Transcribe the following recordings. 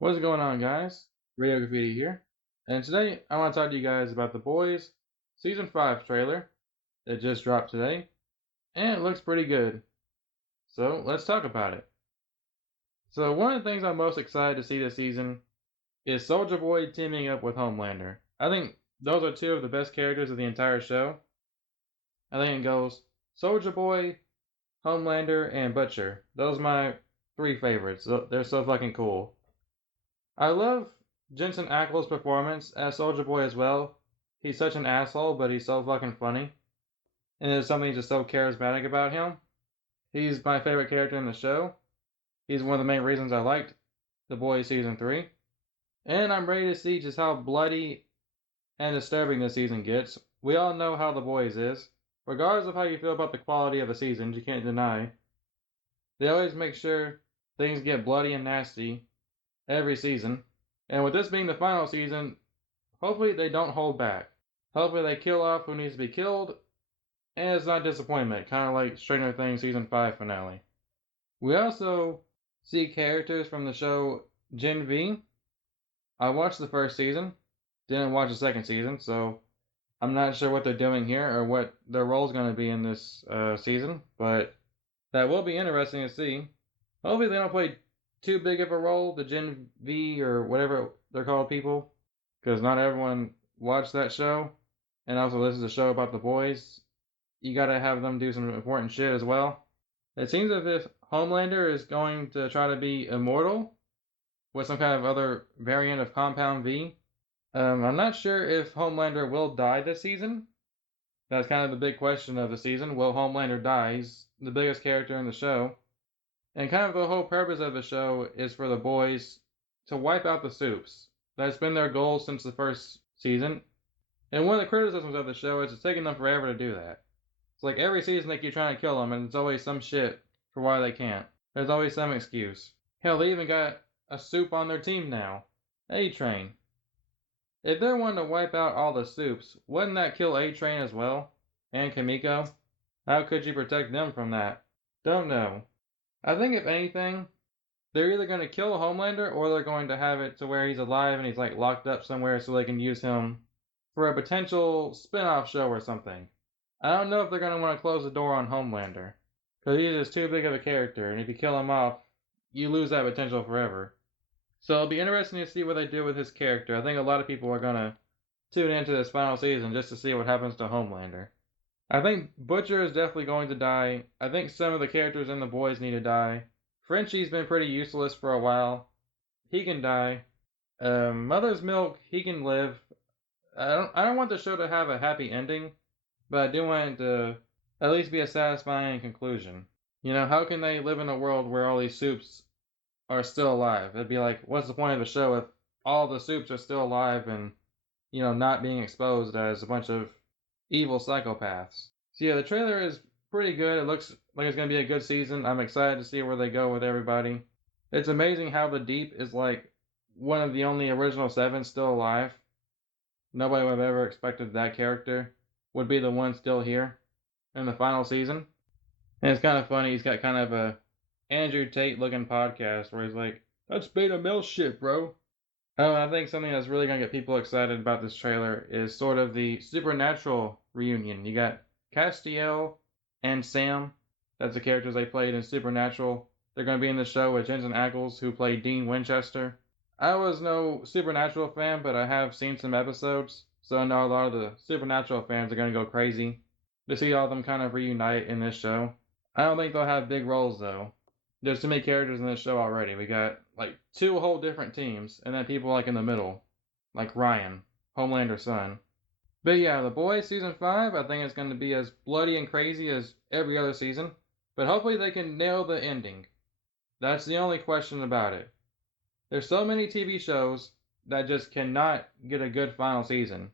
What's going on, guys? Radio Graffiti here, and today I want to talk to you guys about The Boys Season 5 trailer that just dropped today, and it looks pretty good. So let's talk about it. So, one of the things I'm most excited to see this season is Soldier Boy teaming up with Homelander. I think those are two of the best characters of the entire show. I think it goes Soldier Boy, Homelander, and Butcher. Those are my three favorites. They're so fucking cool. I love Jensen Ackles' performance as Soldier Boy as well. He's such an asshole, but he's so fucking funny. And there's something just so charismatic about him. He's my favorite character in the show. He's one of the main reasons I liked The Boys Season 3. And I'm ready to see just how bloody and disturbing this season gets. We all know how The Boys is. Regardless of how you feel about the quality of the seasons, you can't deny. They always make sure things get bloody and nasty every season. And with this being the final season, hopefully they don't hold back. Hopefully they kill off who needs to be killed, and it's not disappointment, kind of like Stranger Things Season 5 finale. We also see characters from the show Gen V. I watched the first season, didn't watch the second season, so I'm not sure what they're doing here or what their role's going to be in this season, but that will be interesting to see. Hopefully they don't play too big of a role, the Gen V or whatever they're called people, because not everyone watched that show. And also, this is a show about the boys. You gotta have them do some important shit as well. It seems as if Homelander is going to try to be immortal with some kind of other variant of Compound V. I'm not sure if Homelander will die this season. That's kind of the big question of the season. Will Homelander die? He's the biggest character in the show. And kind of the whole purpose of the show is for the boys to wipe out the Supes. That's been their goal since the first season. And one of the criticisms of the show is it's taking them forever to do that. It's like every season they keep trying to kill them, and it's always some shit for why they can't. There's always some excuse. Hell, they even got a Supe on their team now. A-Train. If they're wanting to wipe out all the Supes, wouldn't that kill A-Train as well? And Kamiko? How could you protect them from that? Don't know. I think if anything, they're either going to kill Homelander or they're going to have it to where he's alive and he's like locked up somewhere so they can use him for a potential spin-off show or something. I don't know if they're going to want to close the door on Homelander because he's just too big of a character, and if you kill him off, you lose that potential forever. So it'll be interesting to see what they do with his character. I think a lot of people are going to tune into this final season just to see what happens to Homelander. I think Butcher is definitely going to die. I think some of the characters in the boys need to die. Frenchie's been pretty useless for a while. He can die. Mother's Milk, he can live. I don't want the show to have a happy ending, but I do want it to at least be a satisfying conclusion. You know, how can they live in a world where all these Supes are still alive? It'd be like, what's the point of the show if all the Supes are still alive and, not being exposed as a bunch of evil psychopaths? So yeah, the trailer is pretty good. It looks like it's going to be a good season. I'm excited to see where they go with everybody. It's amazing how the Deep is like one of the only original seven still alive. Nobody would have ever expected that character would be the one still here in the final season. And it's kind of funny, he's got kind of a Andrew Tate looking podcast where he's like, that's beta male shit, bro. I think something that's really going to get people excited about this trailer is sort of the Supernatural reunion. You got Castiel and Sam. That's the characters they played in Supernatural. They're going to be in the show with Jensen Ackles, who played Dean Winchester. I was no Supernatural fan, but I have seen some episodes, so I know a lot of the Supernatural fans are going to go crazy to see all of them kind of reunite in this show. I don't think they'll have big roles, though. There's too many characters in this show already. We got like two whole different teams, and then people like in the middle, like Ryan, Homelander's son. But yeah, The Boys Season 5, I think it's going to be as bloody and crazy as every other season, but hopefully they can nail the ending. That's the only question about it. There's so many TV shows that just cannot get a good final season.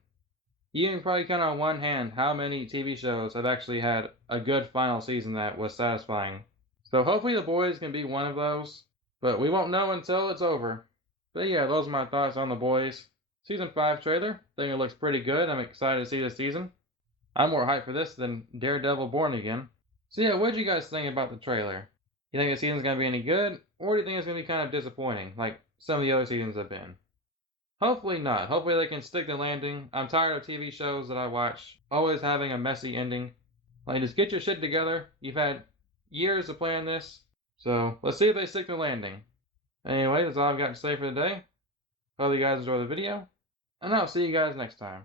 You can probably count on one hand how many TV shows have actually had a good final season that was satisfying. So hopefully The Boys can be one of those, but we won't know until it's over. But yeah, those are my thoughts on The Boys. Season 5 trailer, think it looks pretty good. I'm excited to see this season. I'm more hyped for this than Daredevil Born Again. So yeah, what did you guys think about the trailer? You think the season's going to be any good, or do you think it's going to be kind of disappointing? Like, some of the other seasons have been. Hopefully not. Hopefully they can stick the landing. I'm tired of TV shows that I watch always having a messy ending. Like, just get your shit together. You've had years to plan this. So, let's see if they stick the landing. Anyway, that's all I've got to say for today. Hope you guys enjoy the video. And I'll see you guys next time.